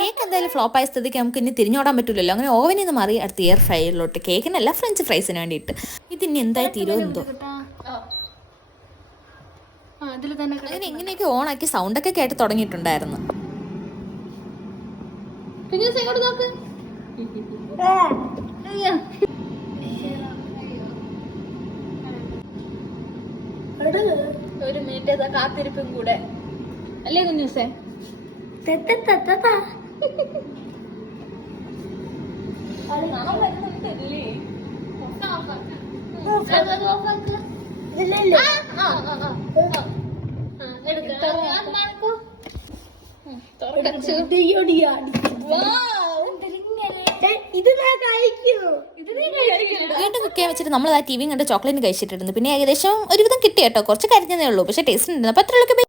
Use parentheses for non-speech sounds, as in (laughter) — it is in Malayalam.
കേക്ക് എന്തായാലും ഫ്ലോപ്പ് ആയ സ്ഥിതിക്ക് നമുക്ക് ഇനി തിരിഞ്ഞോടാൻ പറ്റില്ലല്ലോ അങ്ങനെ ഓവനിൽ നിന്ന് മാറി അടുത്ത എയർ ഫ്രൈയിലോട്ട് കേക്കിനല്ല ഫ്രഞ്ച് ഫ്രൈസിന് വേണ്ടിയിട്ട്. ഇതിന് എന്തായി തീരുമെന്തോ അങ്ങനെ എങ്ങനെയൊക്കെ ഓണാക്കി സൗണ്ടൊക്കെ കേട്ട് തുടങ്ങിയിട്ടുണ്ടായിരുന്നു. പിന്നെ ഇങ്ങോട്ട് നോക്ക്? (laughs) ഒരു മിനിറ്റ് കാത്തിരിപ്പും കൂടെ. അല്ലേ കുഞ്ഞൂസേ ഇത് ഞാൻ കഴിക്കൂ. വീണ്ടും കുക്ക് ചെയ്യാൻ വെച്ചിട്ട് നമ്മൾ ആ ടി വിയും കണ്ട് ചോക്ലേറ്റ് കഴിച്ചിട്ടിരുന്നു. പിന്നെ ഏകദേശം ഒരുവിധം കിട്ടി കേട്ടോ. കുറച്ച് കരിഞ്ഞതേ ഉള്ളൂ. പക്ഷേ ടേസ്റ്റ് ഉണ്ടായിരുന്നു അപ്പോൾ അത്രയുള്ളൊക്കെ